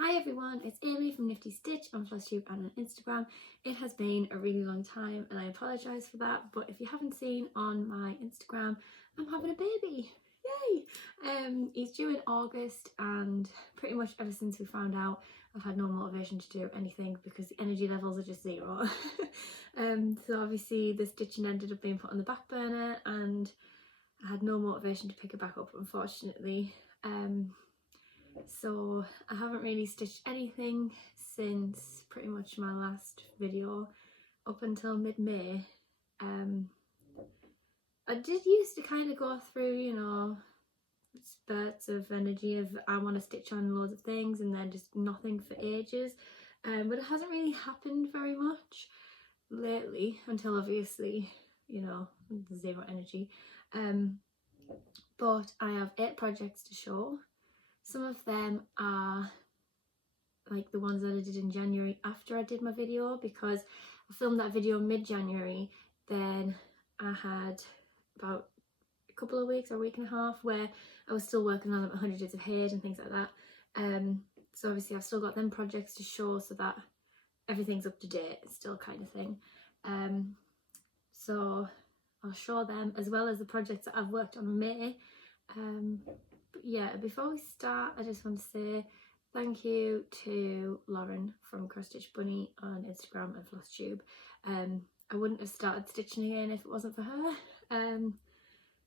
Hi everyone, it's Amy from Nifty Stitch on Flosstube and on Instagram. It has been a really long time and I apologise for that, but if you haven't seen on my Instagram, I'm having a baby. Yay! He's due in August and pretty much ever since we found out I've had no motivation to do anything because the energy levels are just zero. So obviously the stitching ended up being put on the back burner and I had no motivation to pick it back up, unfortunately. So I haven't really stitched anything since pretty much my last video up until mid-May. I did used to kind of go through, you know, spurts of energy of I want to stitch on loads of things and then just nothing for ages, but it hasn't really happened very much lately until obviously, you know, zero energy. But I have 8 projects to show. Some of them are like the ones that I did in January after I did my video, because I filmed that video mid-January, then I had about a couple of weeks or a week and a half where I was still working on 100 Days of Hate and things like that. So obviously I've still got them projects to show so that everything's up to date still, kind of thing. So I'll show them as well as the projects that I've worked on in May. But yeah, before we start, I just want to say thank you to Lauren from Cross Stitch Bunny on Instagram and Flosstube. I wouldn't have started stitching again if it wasn't for her.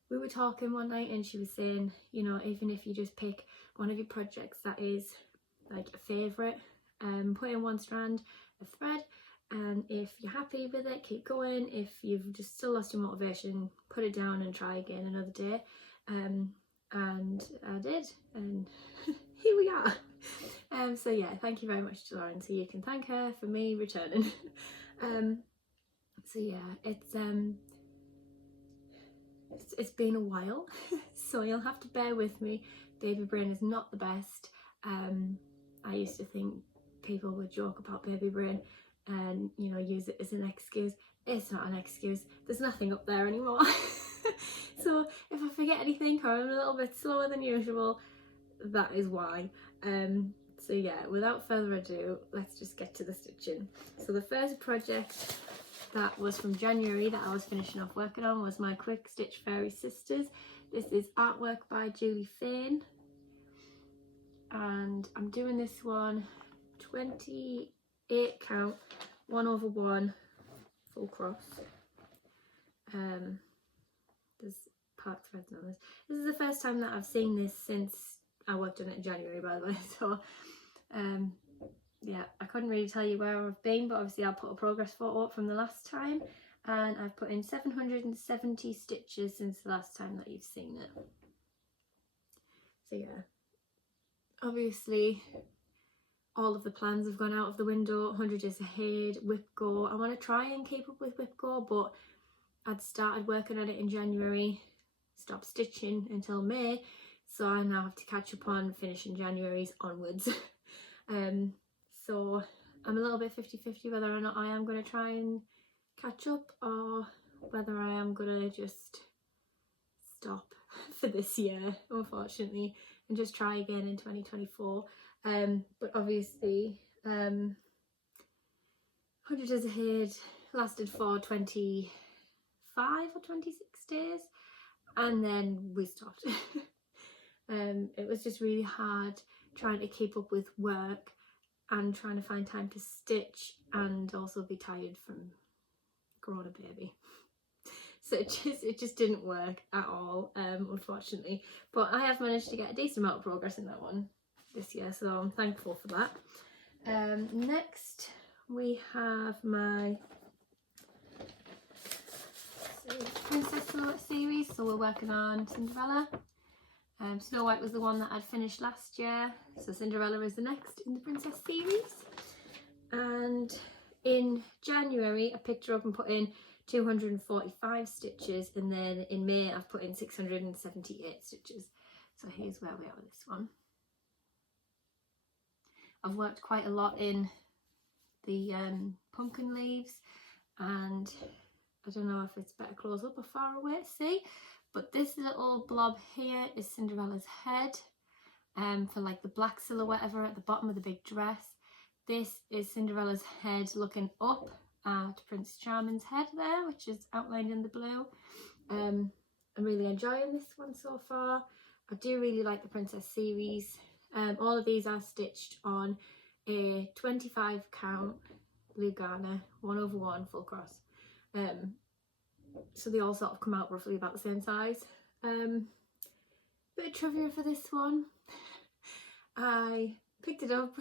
We were talking one night and she was saying, you know, even if you just pick one of your projects that is like a favourite, put in one strand of thread, and if you're happy with it, keep going. If you've just still lost your motivation, put it down and try again another day. And I did, and here we are. So yeah, thank you very much to Lauren, so you can thank her for me returning. So yeah, it's been a while, so you'll have to bear with me. Baby brain is not the best. I used to think people would joke about baby brain and, you know, use it as an excuse. It's not an excuse. There's nothing up there anymore. So if I forget anything or I'm a little bit slower than usual, that is why. So yeah, without further ado, let's just get to the stitching. So the first project that was from January that I was finishing off working on was my Quick Stitch Fairy Sisters. This is artwork by Julie Fane, and I'm doing this one 28 count 1/1 full cross. There's part threads on this. This is the first time that I've seen this since I worked on it in January, by the way. So yeah, I couldn't really tell you where I've been, but obviously I'll put a progress photo up from the last time, and I've put in 770 stitches since the last time that you've seen it. So yeah, obviously all of the plans have gone out of the window. 100 Days Ahead, Whip Go. I want to try and keep up with Whip Go, but I'd started working on it in January, stopped stitching until May, so I now have to catch up on finishing January's onwards. So I'm a little bit 50-50 whether or not I am going to try and catch up or whether I am going to just stop for this year, unfortunately, and just try again in 2024. But obviously 100 Days Ahead lasted for 25 or 26 days and then we stopped. It was just really hard trying to keep up with work and trying to find time to stitch and also be tired from growing a baby. So it just didn't work at all, unfortunately. But I have managed to get a decent amount of progress in that one this year, so I'm thankful for that. Next we have my Princess series, so we're working on Cinderella. Snow White was the one that I'd finished last year, so Cinderella is the next in the Princess series. And in January I picked her up and put in 245 stitches, and then in May I've put in 678 stitches. So here's where we are with this one. I've worked quite a lot in the pumpkin leaves, and I don't know if it's better close up or far away to see, but this little blob here is Cinderella's head, for like the black silhouette of her at the bottom of the big dress. This is Cinderella's head looking up at Prince Charming's head there, which is outlined in the blue. I'm really enjoying this one so far. I do really like the Princess series. All of these are stitched on a 25 count blue garner 1/1 full cross. So they all sort of come out roughly about the same size. Bit of trivia for this one. I picked it up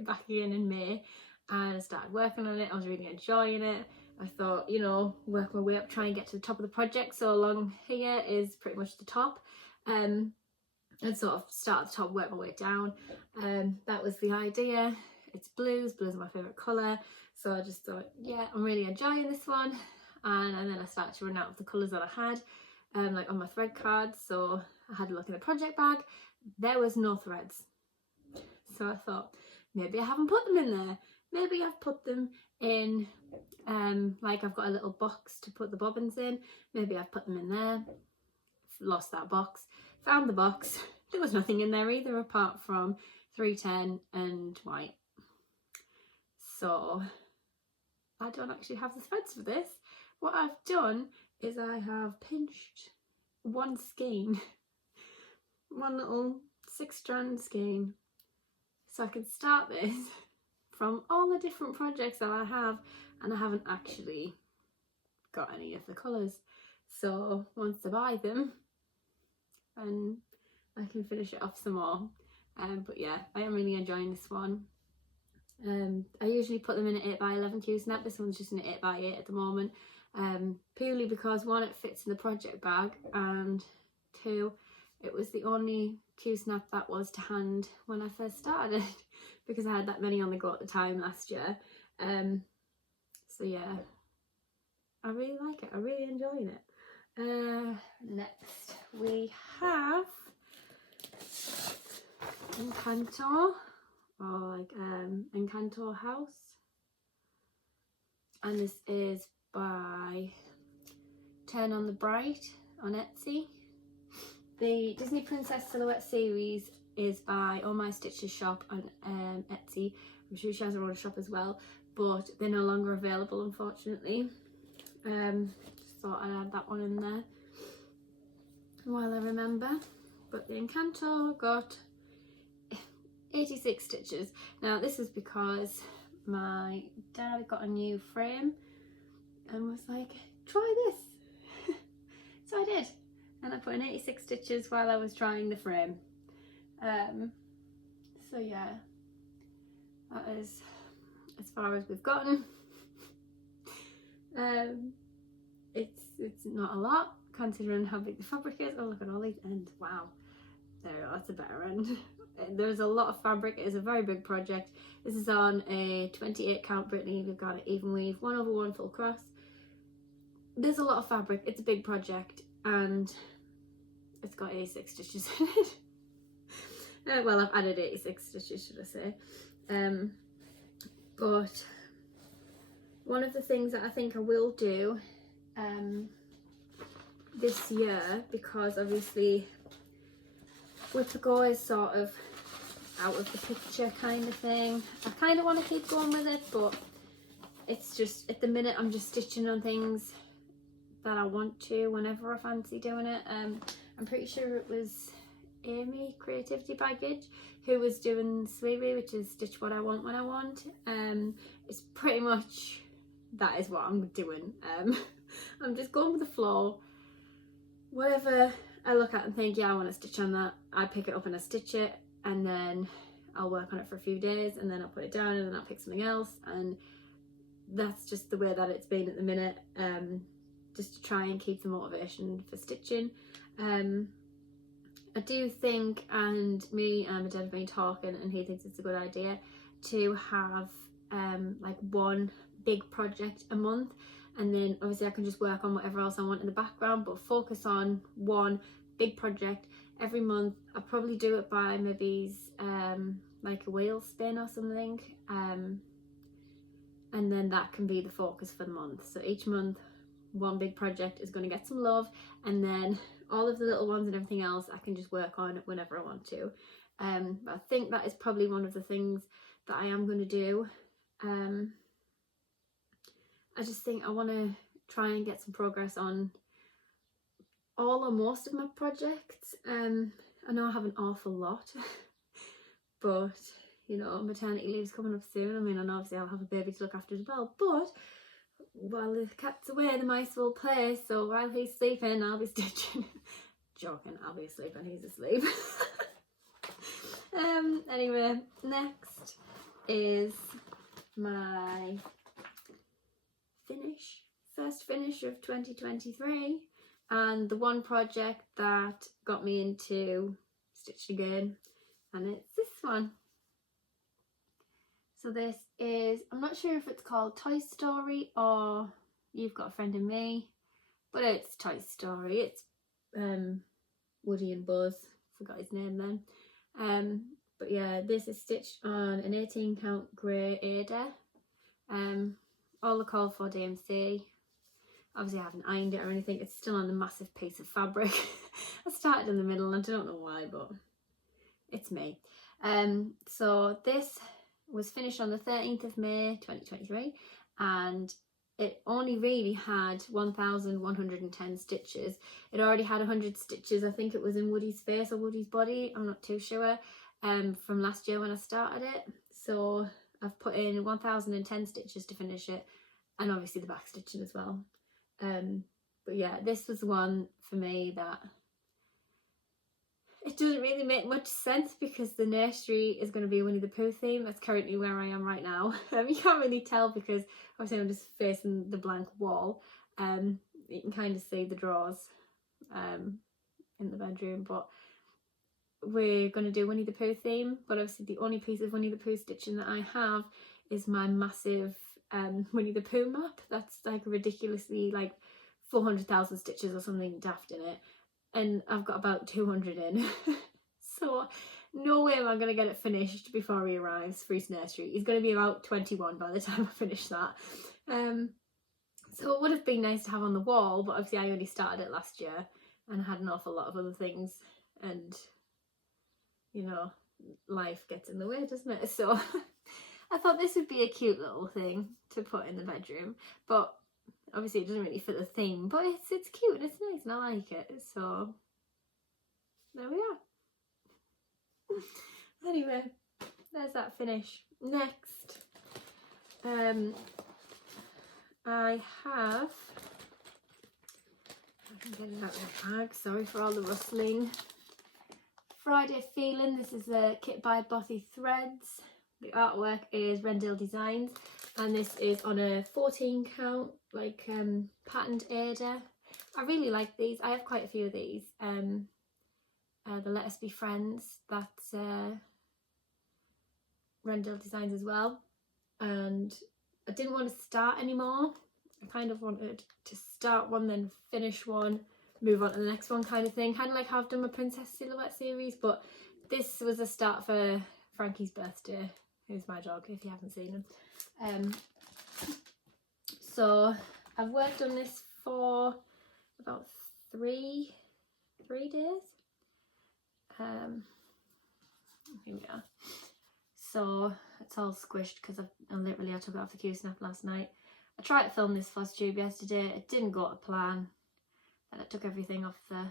back again in May and I started working on it. I was really enjoying it. I thought, you know, work my way up, try and get to the top of the project. So along here is pretty much the top. And sort of start at the top, work my way down. That was the idea. It's blues. Blues are my favourite colour. So I just thought, yeah, I'm really enjoying this one. And then I started to run out of the colours that I had, like on my thread cards. So I had a look in the project bag. There was no threads. So I thought, maybe I haven't put them in there. Maybe I've put them in, like I've got a little box to put the bobbins in. Maybe I've put them in there. Lost that box. Found the box. There was nothing in there either apart from 310 and white. So I don't actually have the threads for this. What I've done is I have pinched one skein, one little 6-strand skein, so I can start this from all the different projects that I have, and I haven't actually got any of the colours. So once I buy them, and I can finish it off some more. But yeah, I am really enjoying this one. I usually put them in an 8x11 Q snap. This one's just an 8x8 at the moment, purely because 1, it fits in the project bag, and 2, it was the only Q snap that was to hand when I first started because I had that many on the go at the time last year. So yeah, I really like it. I'm really enjoying it. Next we have Encanto, or like Encanto House, and this is by Turn on the Bright on Etsy. The Disney Princess Silhouette series is by Oh My Stitches shop on Etsy. I'm sure she has her own shop as well, but they're no longer available, unfortunately. Just thought I'd add that one in there while I remember. But the Encanto got 86 stitches. Now this is because my dad got a new frame and was like, try this. So I did, and I put in 86 stitches while I was trying the frame. So yeah, that is as far as we've gotten. It's not a lot considering how big the fabric is. Oh, look at all these ends. Wow, there we go, that's a better end. There's a lot of fabric. It is a very big project. This is on a 28 count Brittany. We've got an even weave 1/1 full cross. There's a lot of fabric. It's a big project, and it's got 86 stitches in it. Well, I've added 86 stitches, should I say. But one of the things that I think I will do this year, because obviously Whipper is sort of out of the picture kind of thing. I kind of want to keep going with it, but it's just, at the minute, I'm just stitching on things that I want to whenever I fancy doing it. I'm pretty sure it was Amy, Creativity Baggage, who was doing Sweetie, which is Stitch What I Want When I Want. It's pretty much, that is what I'm doing. I'm just going with the flow. Whatever I look at and think, yeah, I want to stitch on that, I pick it up and I stitch it, and then I'll work on it for a few days, and then I'll put it down, and then I'll pick something else, and that's just the way that it's been at the minute, just to try and keep the motivation for stitching. I do think, and me and my dad have been talking, and he thinks it's a good idea to have like one big project a month, and then obviously I can just work on whatever else I want in the background, but focus on one big project every month. I'll probably do it by maybe like a wheel spin or something, and then that can be the focus for the month. So each month one big project is going to get some love, and then all of the little ones and everything else I can just work on whenever I want to. But I think that is probably one of the things that I am going to do. I just think I want to try and get some progress on all or most of my projects. I know I have an awful lot, but you know, maternity leave's coming up soon. I mean, and obviously I'll have a baby to look after as well, but while the cat's away, the mice will play, so while he's sleeping, I'll be stitching. Joking, I'll be asleep when he's asleep. Anyway, next is my first finish of 2023, and the one project that got me into stitching again, and it's this one. So this is, I'm not sure if it's called Toy Story or You've Got a Friend in Me, but it's Toy Story. It's Woody and Buzz, forgot his name then. But yeah, this is stitched on an 18 count grey Ada. All the call for DMC. Obviously I haven't ironed it or anything, it's still on a massive piece of fabric. I started in the middle and I don't know why, but it's me. So this was finished on the 13th of May 2023, and it only really had 1,110 stitches. It already had 100 stitches, I think it was in Woody's face or Woody's body, I'm not too sure, from last year when I started it. So I've put in 1,010 stitches to finish it, and obviously the back stitching as well. But yeah, this was one for me that it doesn't really make much sense because the nursery is going to be a Winnie the Pooh theme. That's currently where I am right now. You can't really tell because obviously I'm just facing the blank wall. You can kind of see the drawers in the bedroom, but we're going to do Winnie the Pooh theme. But obviously the only piece of Winnie the Pooh stitching that I have is my massive Winnie the Pooh map. That's like ridiculously like 400,000 stitches or something daft in it, and I've got about 200 in. So no way am I going to get it finished before he arrives for his nursery. He's going to be about 21 by the time I finish that. So it would have been nice to have on the wall, but obviously I only started it last year and I had an awful lot of other things, and you know, life gets in the way, doesn't it? So I thought this would be a cute little thing to put in the bedroom, but obviously it doesn't really fit the theme, but it's cute and it's nice and I like it, so there we are. Anyway, there's that finish. Next, I have, I can get it out of my bag, sorry for all the rustling. Friday Feeling, this is a kit by Bothy Threads. The artwork is Rendell Designs, and this is on a 14 count like patterned Ada. I really like these. I have quite a few of these. The Let Us Be Friends, that's Rendell Designs as well, and I didn't want to start anymore. I kind of wanted to start one then finish one, move on to the next one kind of thing, kind of like how I've done my Princess Silhouette series, but this was a start for Frankie's birthday, who's my dog if you haven't seen him. So I've worked on this for about three days. Here we are. So it's all squished because I took it off the Q-snap last night. I tried to film this Flosstube yesterday, it didn't go to plan, and I took everything off the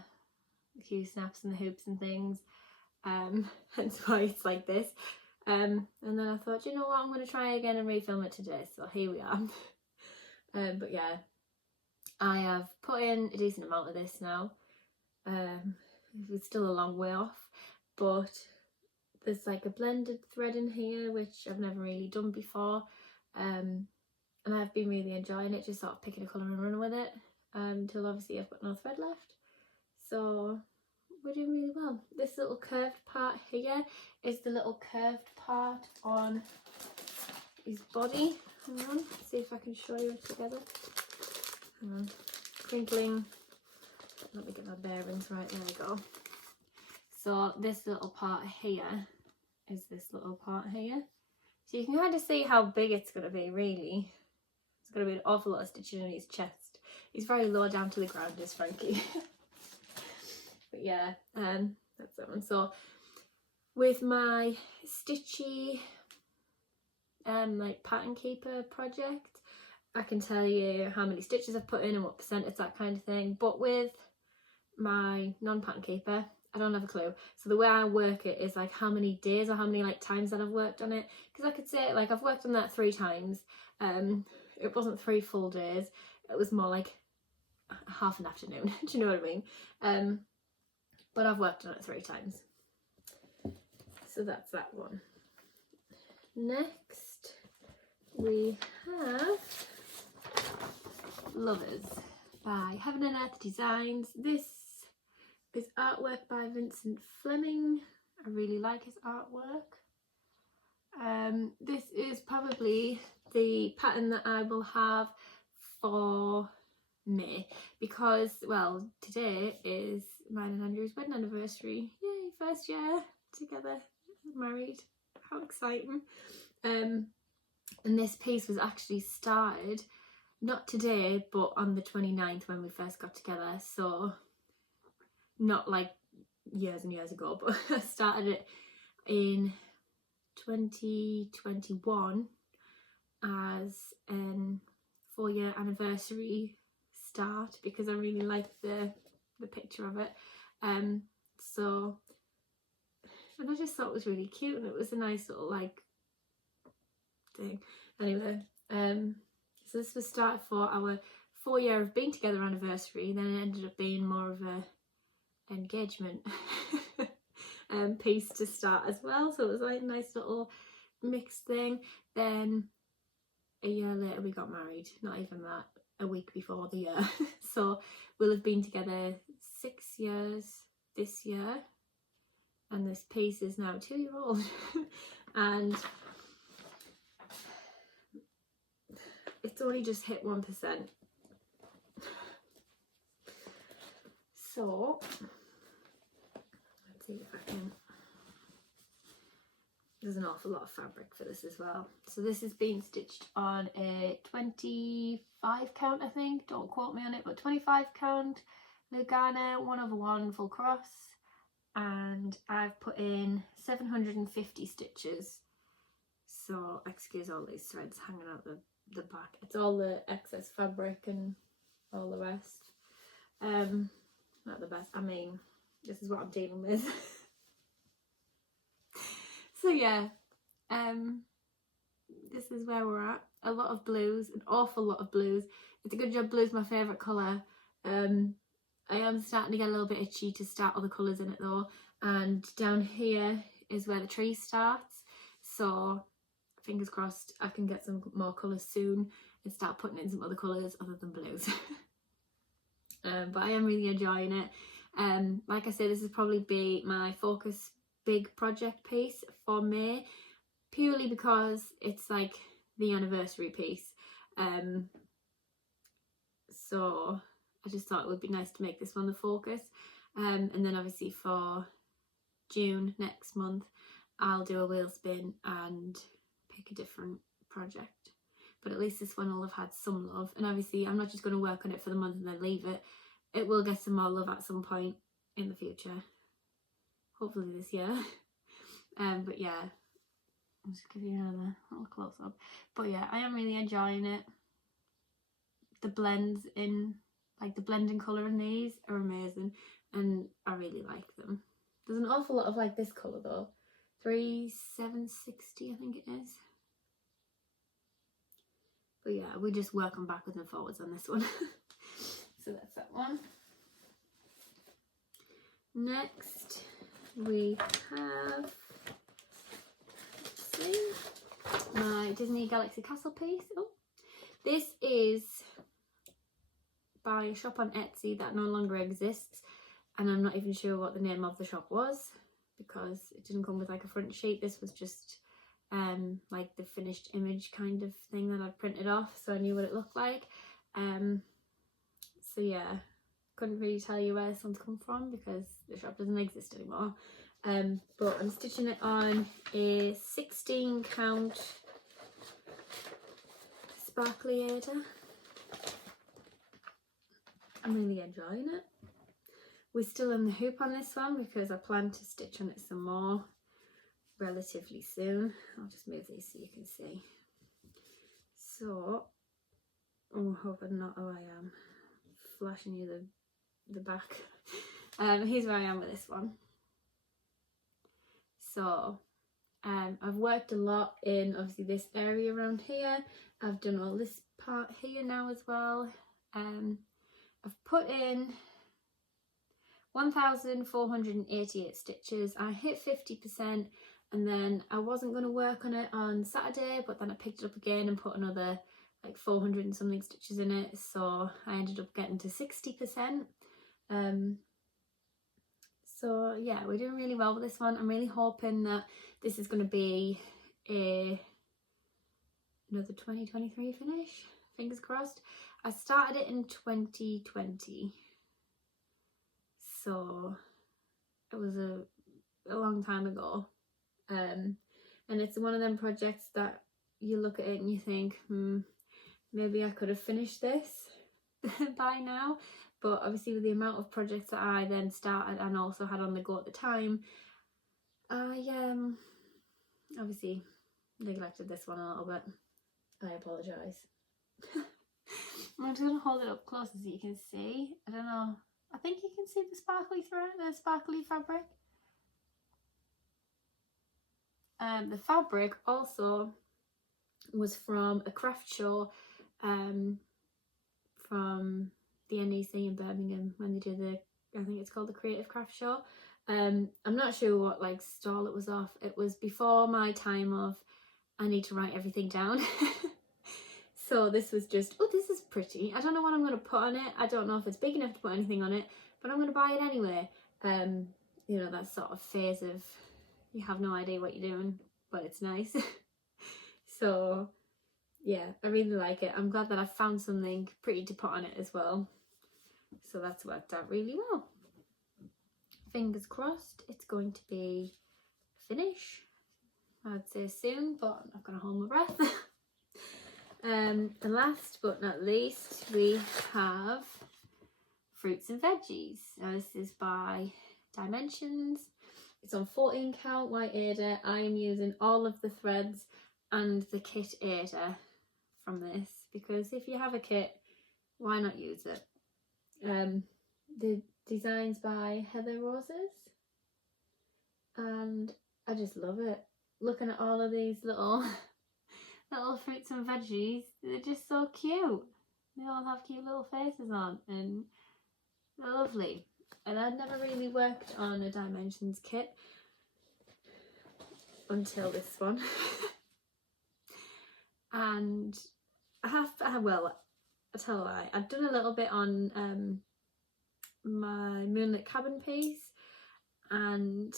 Q-snaps and the hoops and things, hence why it's like this. And then I thought, you know what, I'm going to try again and refilm it today, so here we are. But yeah, I have put in a decent amount of this now. It's still a long way off, but there's like a blended thread in here which I've never really done before, and I've been really enjoying it, just sort of picking a colour and running with it, until obviously I've got no thread left. So we're doing really well. This little curved part here is the little curved part on his body. Hang on, see if I can show you it together. Hang on. Crinkling. Let me get my bearings right, there we go. So this little part here is this little part here. So you can kind of see how big it's going to be, really. It's going to be an awful lot of stitching in his chest. He's very low down to the ground, is Frankie. But yeah, that's that one. So with my stitchy like pattern keeper project, I can tell you how many stitches I've put in and what percent, it's that kind of thing. But with my non-pattern keeper, I don't have a clue. So the way I work it is like how many days or how many like times that I've worked on it. Because I could say like I've worked on that 3 times. It wasn't 3 full days. It was more like half an afternoon. Do you know what I mean? But I've worked on it 3 times. So that's that one. Next we have Lovers by Heaven and Earth Designs. This is artwork by Vincent Fleming. I really like his artwork. This is probably the pattern that I will have for May, because, well, today is mine and Andrew's wedding anniversary. Yay, first year together, married. How exciting. And this piece was actually started not today but on the 29th when we first got together, so not like years and years ago, but I started it in 2021 as an 4-year anniversary start, because I really liked the picture of it. So, and I just thought it was really cute, and it was a nice little like thing. Anyway, so this was started for our 4-year of being together anniversary. Then it ended up being more of a engagement piece to start as well, so it was like a nice little mixed thing. Then a year later we got married, not even that, a week before the year. So we'll have been together 6 years this year, and this piece is now 2-year-old. And it's only just hit 1%. So let's see if I can. There's an awful lot of fabric for this as well. So this is being stitched on a 25 count, I think. Don't quote me on it, but 25 count Lugana 1/1 full cross, and I've put in 750 stitches. So excuse all these threads hanging out the back. It's all the excess fabric and all the rest. Not the best. I mean, this is what I'm dealing with. So yeah, this is where we're at. A lot of blues, an awful lot of blues. It's a good job blue's my favourite colour. I am starting to get a little bit itchy to start other colours in it though. And down here is where the tree starts. So fingers crossed I can get some more colours soon and start putting in some other colours other than blues. But I am really enjoying it. Like I said, this will probably be my focus big project piece for May, purely because it's like the anniversary piece. So I just thought it would be nice to make this one the focus. And then obviously for June next month I'll do a wheel spin and pick a different project. But at least this one will have had some love, and obviously I'm not just going to work on it for the month and then leave it. It will get some more love at some point in the future, hopefully this year. But yeah, I'll just give you another little close up. But yeah, I am really enjoying it. The blends in, like the blending colour in these are amazing, and I really like them. There's an awful lot of like this colour though. 3760 I think it is. But yeah, we're just working backwards and forwards on this one. So that's that one. Next we have, let's see, my Disney Galaxy Castle piece. Oh, this is by a shop on Etsy that no longer exists, and I'm not even sure what the name of the shop was because it didn't come with like a front sheet. This was just like the finished image kind of thing that I'd printed off, so I knew what it looked like. So yeah, couldn't really tell you where this one's come from because the shop doesn't exist anymore. But I'm stitching it on a 16 count sparkliator. I'm really enjoying it. We're still in the hoop on this one because I plan to stitch on it some more. relatively soon. I'll just move these so you can see. So, oh, I hope I'm not, oh I am flashing you the back. Here's where I am with this one. So I've worked a lot in obviously this area around here. I've done all this part here now as well. I've put in 1,488 stitches. I hit 50%, and then I wasn't going to work on it on Saturday, but then I picked it up again and put another like 400 and something stitches in it, so I ended up getting to 60%. So yeah, we're doing really well with this one. I'm really hoping that this is going to be another 2023 finish, fingers crossed. I started it in 2020, so it was a long time ago, and it's one of them projects that you look at it and you think, maybe I could have finished this by now. But obviously with the amount of projects that I then started and also had on the go at the time, I obviously neglected this one a little bit. I apologise. I'm just going to hold it up closer so you can see. I don't know. I think you can see the sparkly fabric. The fabric also was from a craft show from the NEC in Birmingham when they do the, I think it's called the Creative Craft Show. I'm not sure what like stall it was off. It was before my time of I need to write everything down. So this was just, oh, this is pretty. I don't know what I'm going to put on it. I don't know if it's big enough to put anything on it, but I'm going to buy it anyway. You know, that sort of phase of you have no idea what you're doing, but it's nice. So yeah, I really like it. I'm glad that I found something pretty to put on it as well. So that's worked out really well. Fingers crossed it's going to be a finish, I'd say soon, but I'm not going to hold my breath. And last but not least, we have Fruits and Veggies. Now this is by Dimensions. It's on 14 count white Aida. I am using all of the threads and the kit Aida from this, because if you have a kit, why not use it? The design's by Heather Roses, and I just love it. Looking at all of these little fruits and veggies, they're just so cute. They all have cute little faces on and they're lovely. And I'd never really worked on a Dimensions kit until this one. And well, I tell a lie, I've done a little bit on my Moonlit Cabin piece, and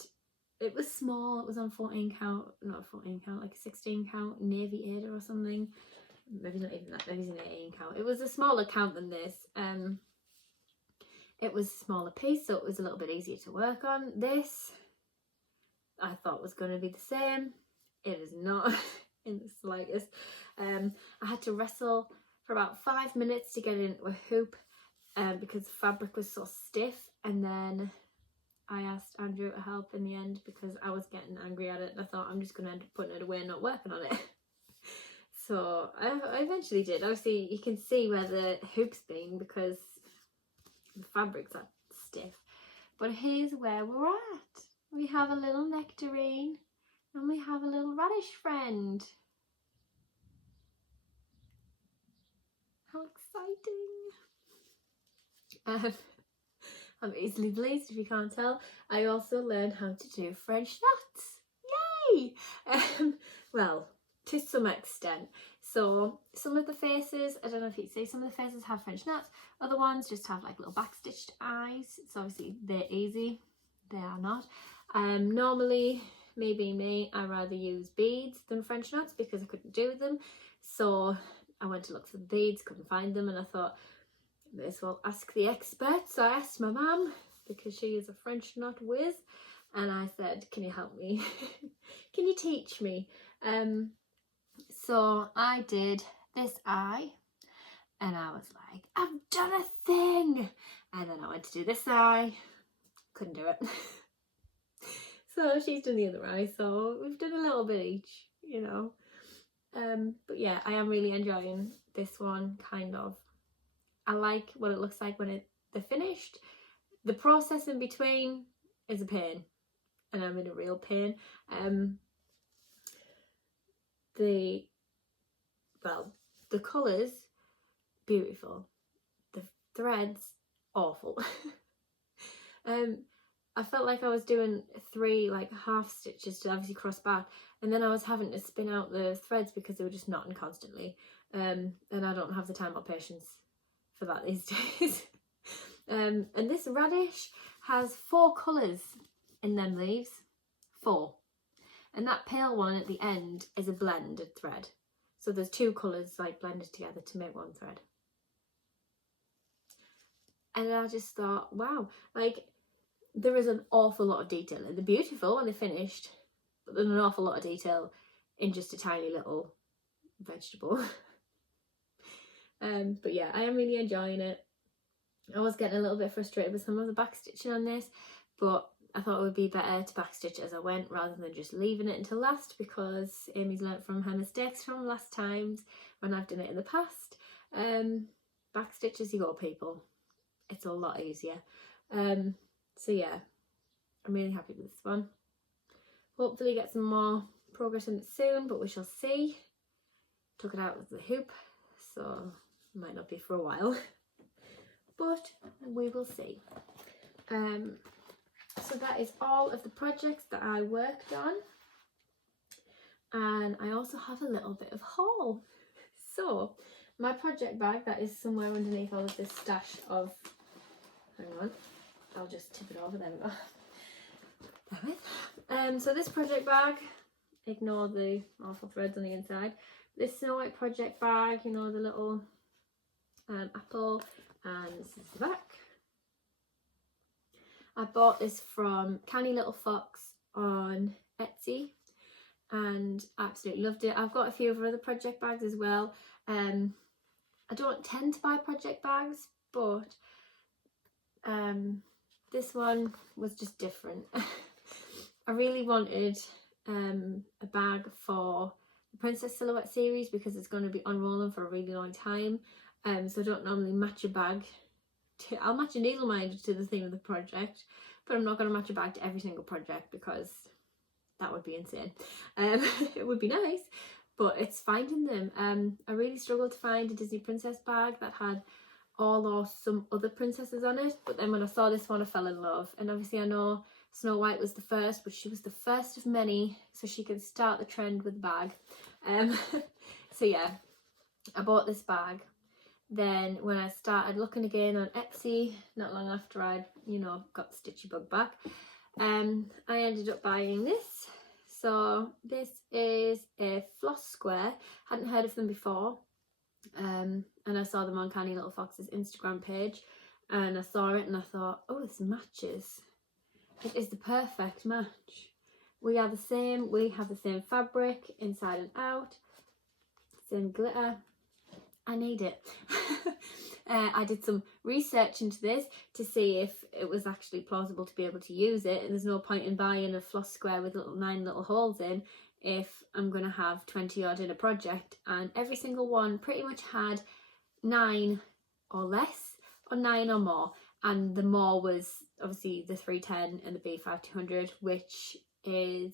it was small. It was on 14 count, not 14 count, like a 16 count navy Aida or something. Maybe not even that, maybe it's an 18 count. It was a smaller count than this. It was a smaller piece, so it was a little bit easier to work on. This I thought was going to be the same. It is not in the slightest. I had to wrestle for about 5 minutes to get it into a hoop because the fabric was so stiff, and then I asked Andrew to help in the end because I was getting angry at it, and I thought I'm just going to end up putting it away and not working on it. So I eventually did. Obviously you can see where the hoop's been because the fabric's that stiff. But here's where we're at. We have a little nectarine and we have a little radish friend. How exciting. I'm easily pleased if you can't tell. I also learned how to do French knots. Yay! Well, to some extent. So some of the faces, I don't know if you can see, some of the faces have French knots. Other ones just have like little backstitched eyes. So obviously they're easy. They are not. Normally, me being me, I rather use beads than French knots because I couldn't do them. So I went to look for the beads, couldn't find them, and I thought, may as well ask the expert. So I asked my mum, because she is a French knot whiz, and I said, can you help me? Can you teach me? So I did this eye, and I was like, I've done a thing. And then I went to do this eye, couldn't do it. So she's done the other eye, so we've done a little bit each, you know. But yeah, I am really enjoying this one, kind of. I like what it looks like when they're finished. The process in between is a pain, and I'm in a real pain. The colours, beautiful. The threads, awful. I felt like I was doing 3 like half stitches to obviously cross back, and then I was having to spin out the threads because they were just knotting constantly. And I don't have the time or patience for that these days. And this radish has 4 colours in them leaves. 4. And that pale one at the end is a blended thread. So there's 2 colours like blended together to make 1 thread. And I just thought, wow, like there is an awful lot of detail, and they're beautiful when they're finished, but there's an awful lot of detail in just a tiny little vegetable. But yeah, I am really enjoying it. I was getting a little bit frustrated with some of the backstitching on this, but I thought it would be better to backstitch as I went rather than just leaving it until last, because Amy's learnt from her mistakes from last times when I've done it in the past. Backstitch as you go, people. It's a lot easier. So yeah, I'm really happy with this one. Hopefully get some more progress in it soon, but we shall see. Took it out of the hoop, so it might not be for a while, but we will see. So that is all of the projects that I worked on, and I also have a little bit of haul. So my project bag that is somewhere underneath all of this stash of, hang on, I'll just tip it over, there we go. So this project bag, ignore the awful threads on the inside. This Snow White project bag, you know, the little apple, and this is the back. I bought this from CannyLittleFox on Etsy and absolutely loved it. I've got a few of her other project bags as well. I don't tend to buy project bags, but this one was just different. I really wanted a bag for the Princess Silhouette series because it's going to be unrolling for a really long time. So I don't normally match a bag to, I'll match a needle minder to the theme of the project, but I'm not going to match a bag to every single project because that would be insane. It would be nice, but it's finding them. I really struggled to find a Disney princess bag that had all or some other princesses on it, but then when I saw this one I fell in love. And obviously I know Snow White was the first, but she was the first of many, so she could start the trend with the bag. So yeah, I bought this bag. Then when I started looking again on Etsy, not long after I'd, you know, got the Stitchy Bug back, I ended up buying this. So this is a floss square. Hadn't heard of them before, and I saw them on CannyLittleFox's Instagram page, and I saw it and I thought, oh, this matches. It is the perfect match. We are the same. We have the same fabric inside and out, same glitter. I need it. I did some research into this to see if it was actually plausible to be able to use it, and there's no point in buying a floss square with 9 little holes in if I'm going to have 20 odd in a project, and every single one pretty much had 9 or less or 9 or more, and the more was obviously the 310 and the B5200, which is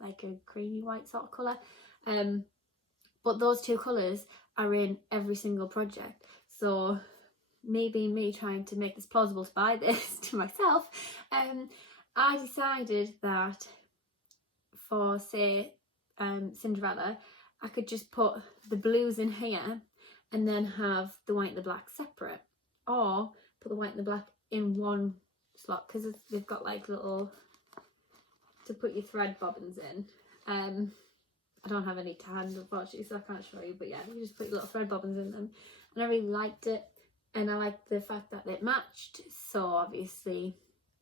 like a creamy white sort of colour. But those 2 colours are in every single project. So maybe me trying to make this plausible to buy this to myself, I decided that for, say, Cinderella, I could just put the blues in here and then have the white and the black separate, or put the white and the black in one slot, because they've got like little, to put your thread bobbins in. I don't have any to hand, unfortunately, so I can't show you, but yeah, you just put your little thread bobbins in them, and I really liked it, and I liked the fact that it matched, so obviously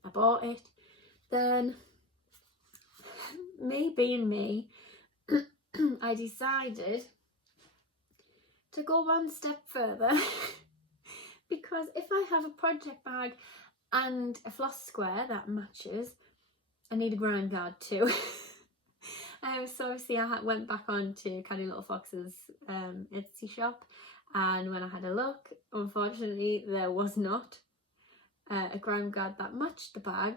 I bought it. Then, me being me, I decided to go one step further because if I have a project bag and a floss square that matches, I need a ground guard too. So obviously I went back on to CannyLittleFox's Etsy shop, and when I had a look, unfortunately there was not a ground guard that matched the bag.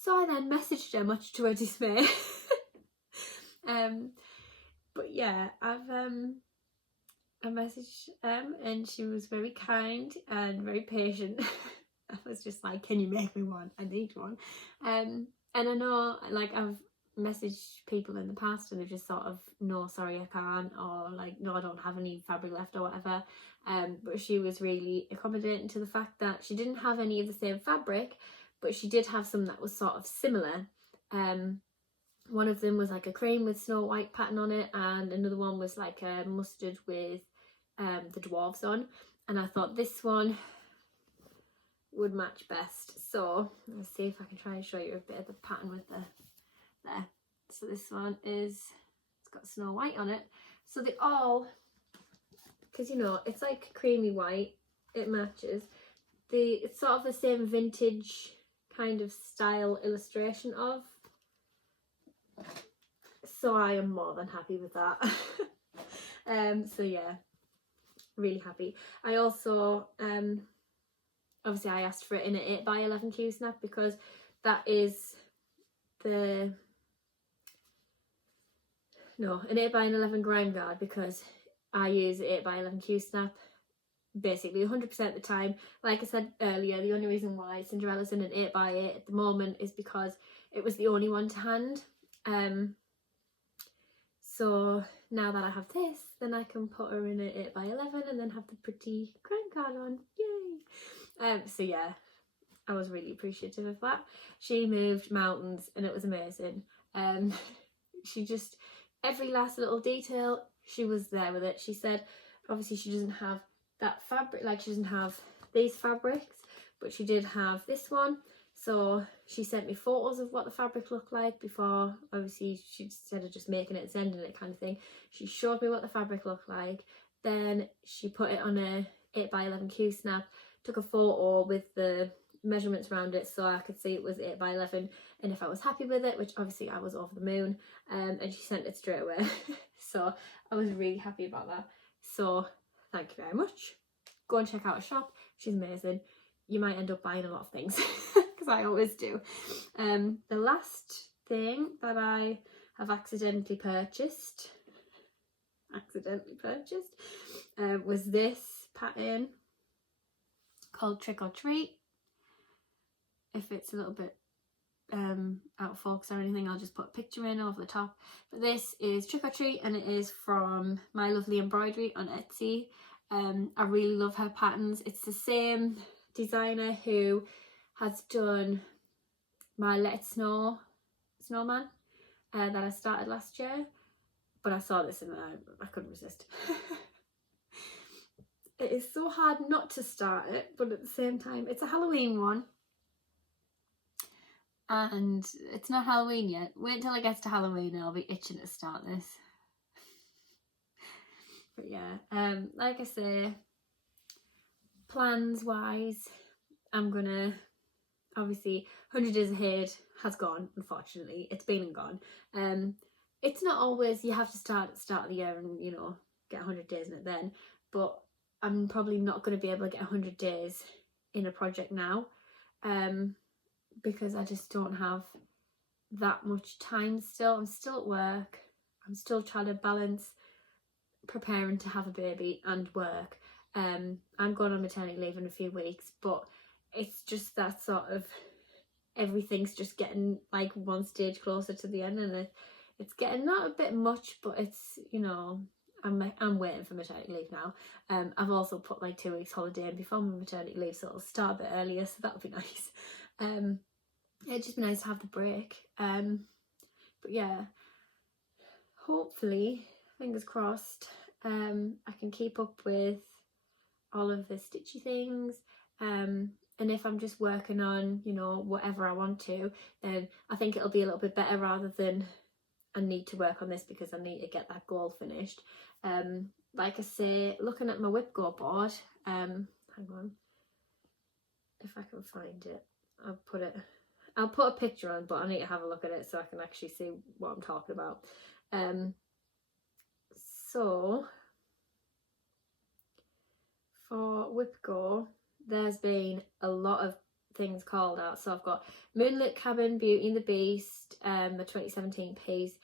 So I then messaged her, much to her dismay. But yeah, I messaged and she was very kind and very patient. I was just like, can you make me one? I need one. And I know, like, I've messaged people in the past and they've just sort of, no, sorry, I can't, or like, no, I don't have any fabric left or whatever. But she was really accommodating to the fact that she didn't have any of the same fabric, but she did have some that was sort of similar. One of them was like a cream with Snow White pattern on it, and another one was like a mustard with the dwarves on, and I thought this one would match best. So let's see if I can try and show you a bit of the pattern with the there. So this one is, it's got Snow White on it, so they all, because you know it's like creamy white, it matches. It's sort of the same vintage kind of style illustration of, so I am more than happy with that. So yeah, really happy. I also obviously I asked for it in an 8x11 Q snap because that is an 8x11 ground guard, because I use 8x11 Q snap basically 100% of the time. Like I said earlier, the only reason why Cinderella's in an 8x8 at the moment is because it was the only one to hand. So now that I have this, then I can put her in an 8x11 and then have the pretty ground guard on. Yay! So yeah, I was really appreciative of that. She moved mountains and it was amazing. She just, every last little detail, she was there with it. She said obviously she doesn't have that fabric, like she doesn't have these fabrics, but she did have this one. So she sent me photos of what the fabric looked like before, obviously she, instead of just making it and sending it kind of thing, she showed me what the fabric looked like. Then she put it on a 8x11 Q snap, took a photo with the measurements around it so I could see it was 8x11 and if I was happy with it, which obviously I was over the moon, and she sent it straight away. So I was really happy about that. So thank you very much. Go and check out her shop, she's amazing. You might end up buying a lot of things because I always do. The last thing that I have accidentally purchased was this pattern called Trick or Treat. If it's a little bit out of focus or anything, I'll just put a picture in over the top. But this is Trick or Treat and it is from MyLovelyEmbroidery on Etsy. I really love her patterns. It's the same designer who has done my Let It Snow snowman that I started last year, but I saw this and I couldn't resist. It is so hard not to start it, but at the same time it's a Halloween one and it's not Halloween yet. Wait until it gets to Halloween and I'll be itching to start this. But yeah, like I say, plans wise, I'm gonna, obviously 100 Days Ahead has gone, unfortunately. It's been and gone. It's not always you have to start at the start of the year and, you know, get 100 days in it then, but I'm probably not going to be able to get 100 days in a project now, because I just don't have that much time still. I'm still at work. I'm still trying to balance preparing to have a baby and work. I'm going on maternity leave in a few weeks, but it's just that sort of, everything's just getting like one stage closer to the end, and it's getting not a bit much, but it's, you know, I'm waiting for maternity leave now. I've also put like 2 weeks holiday in before my maternity leave, so it'll start a bit earlier, so that'll be nice. It'd just be nice to have the break. But yeah, hopefully, fingers crossed, I can keep up with all of the stitchy things, and if I'm just working on, you know, whatever I want to, then I think it'll be a little bit better rather than I need to work on this because I need to get that goal finished. Like I say, looking at my whip go board, hang on, if I can find it, I'll put it, I'll put a picture on, but I need to have a look at it so I can actually see what I'm talking about. So for Whipco, there's been a lot of things called out. So I've got Moonlit Cabin, Beauty and the Beast, the 2017 piece,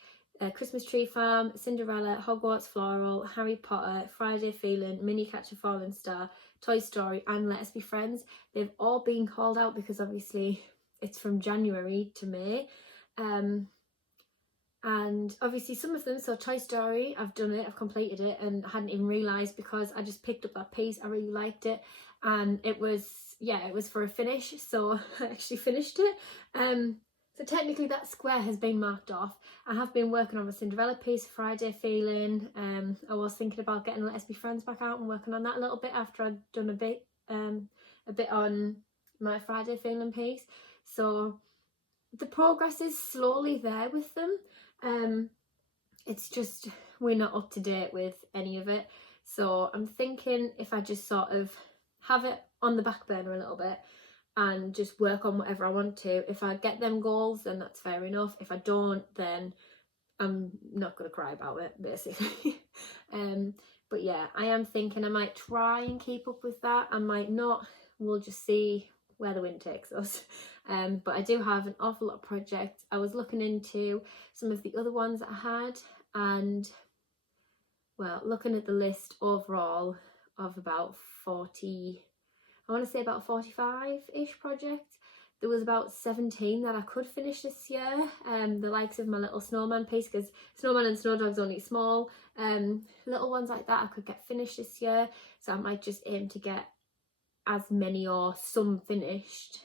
Christmas Tree Farm, Cinderella, Hogwarts Floral, Harry Potter, Friday Feeling, Mini Catch a Falling Star, Toy Story and Let Us Be Friends. They've all been called out because obviously it's from January to May. And obviously some of them, so Toy Story, I've done it, I've completed it, and I hadn't even realised because I just picked up that piece, I really liked it, and it was, yeah, it was for a finish, so I actually finished it. So technically that square has been marked off. I have been working on a Cinderella piece, Friday Feeling. I was thinking about getting Let Us Be Friends back out and working on that a little bit after I'd done a bit on my Friday Feeling piece. So the progress is slowly there with them. It's just we're not up to date with any of it, so I'm thinking if I just sort of have it on the back burner a little bit and just work on whatever I want to. If I get them goals, then that's fair enough. If I don't, then I'm not going to cry about it, basically. But yeah, I am thinking I might try and keep up with that. I might not. We'll just see where the wind takes us. But I do have an awful lot of projects. I was looking into some of the other ones that I had, and well, looking at the list overall of about 40, I want to say about 45-ish projects, there was about 17 that I could finish this year. The likes of my little snowman piece, because snowman and snow dog's only small, little ones like that I could get finished this year, so I might just aim to get as many or some finished,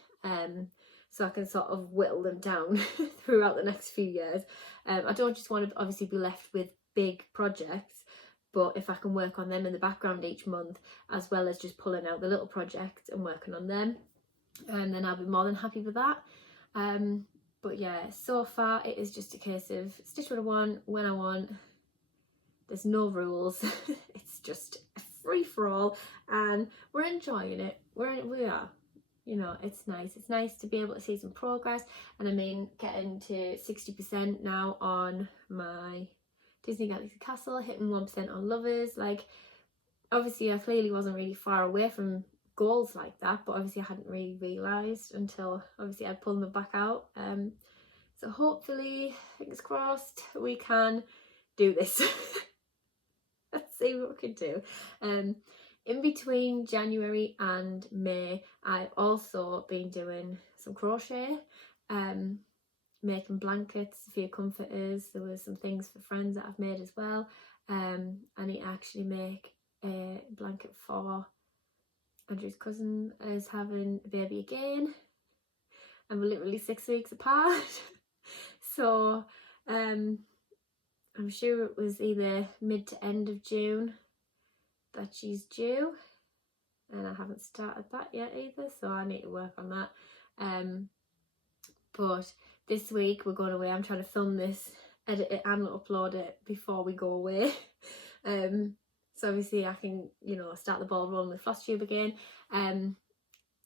so I can sort of whittle them down throughout the next few years. I don't just want to obviously be left with big projects, but if I can work on them in the background each month, as well as just pulling out the little projects and working on them, then I'll be more than happy with that. But yeah, so far it is just a case of stitch what I want, when I want. There's no rules. It's just a free-for-all, and we're enjoying it. We are. You know, it's nice. It's nice to be able to see some progress. And I mean, getting to 60% now on my Disney Galaxy Castle, hitting 1% on Lovers. Like, obviously I clearly wasn't really far away from goals like that, but obviously I hadn't really realised until obviously I'd pulled them back out. So hopefully, fingers crossed, we can do this. Let's see what we can do. In between January and May, I've also been doing some crochet, making blankets, a few comforters. There were some things for friends that I've made as well. I need to actually make a blanket for Andrew's cousin is having a baby again, and we're literally 6 weeks apart. So I'm sure it was either mid to end of June that she's due, and I haven't started that yet either, so I need to work on that. But this week we're going away. I'm trying to film this, edit it and upload it before we go away. So obviously I can, you know, start the ball rolling with Flosstube again. I'm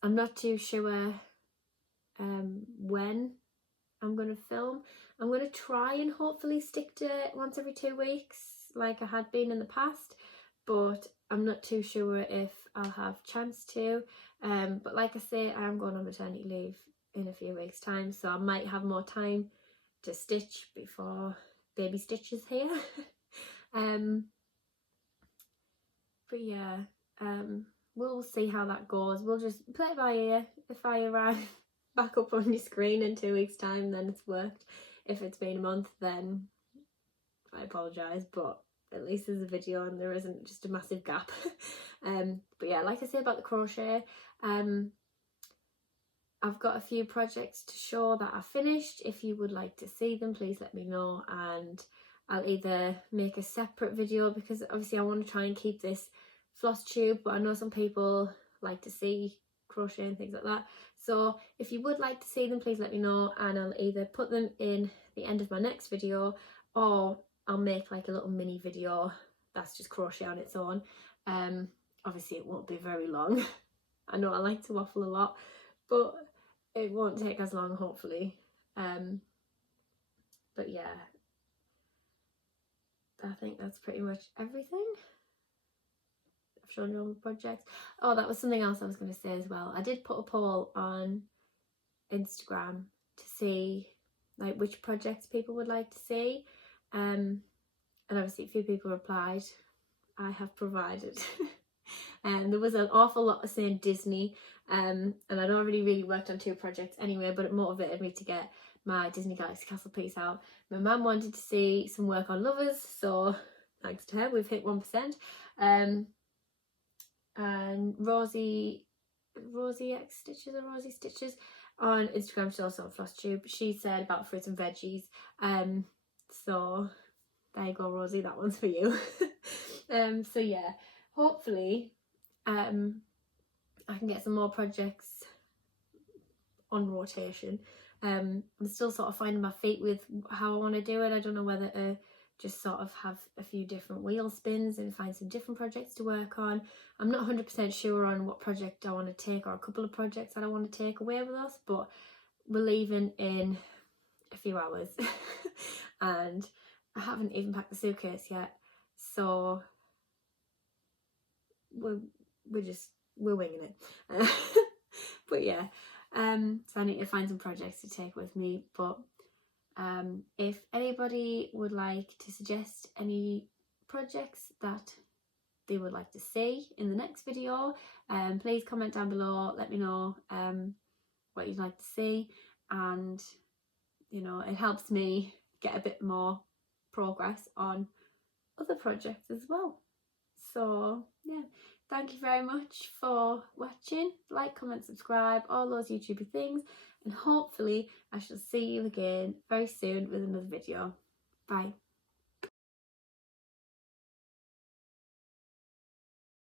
not too sure when I'm going to film. I'm going to try and hopefully stick to it once every 2 weeks like I had been in the past, but I'm not too sure if I'll have chance to. But like I say, I am going on maternity leave in a few weeks time, so I might have more time to stitch before baby Stitch is here. But yeah, we'll see how that goes. We'll just play it by ear. If I arrive back up on your screen in 2 weeks time, then it's worked. If it's been a month, then I apologise, but at least there's a video and there isn't just a massive gap. But yeah, like I say about the crochet, I've got a few projects to show that I finished. If you would like to see them, please let me know, and I'll either make a separate video, because obviously I want to try and keep this Flosstube, but I know some people like to see crochet and things like that. So if you would like to see them, please let me know, and I'll either put them in the end of my next video, or I'll make like a little mini video that's just crochet on its own. Obviously it won't be very long. I know I like to waffle a lot, but it won't take as long, hopefully. But yeah, I think that's pretty much everything. I've shown you all the projects. Oh, that was something else I was going to say as well. I did put a poll on Instagram to see like which projects people would like to see, and obviously a few people replied. I have provided. And there was an awful lot of saying Disney, and I'd already really worked on 2 projects anyway, but it motivated me to get my Disney Galaxy Castle piece out. My mum wanted to see some work on Lovers, so thanks to her we've hit 1%. And Rosie X Stitches, or Rosie Stitches on Instagram, she's also on Flosstube, she said about fruits and veggies, so there you go, Rosie, that one's for you. So yeah, hopefully I can get some more projects on rotation. I'm still sort of finding my feet with how I want to do it. I don't know whether to just sort of have a few different wheel spins and find some different projects to work on. I'm not 100% sure on what project I want to take, or a couple of projects that I want to take away with us, but we're leaving in a few hours and I haven't even packed the suitcase yet, so we're winging it. But yeah, so I need to find some projects to take with me. But if anybody would like to suggest any projects that they would like to see in the next video, please comment down below, let me know what you'd like to see, and you know, it helps me get a bit more progress on other projects as well. So yeah, thank you very much for watching. Like, comment, subscribe, all those YouTubey things, and hopefully I shall see you again very soon with another video. Bye.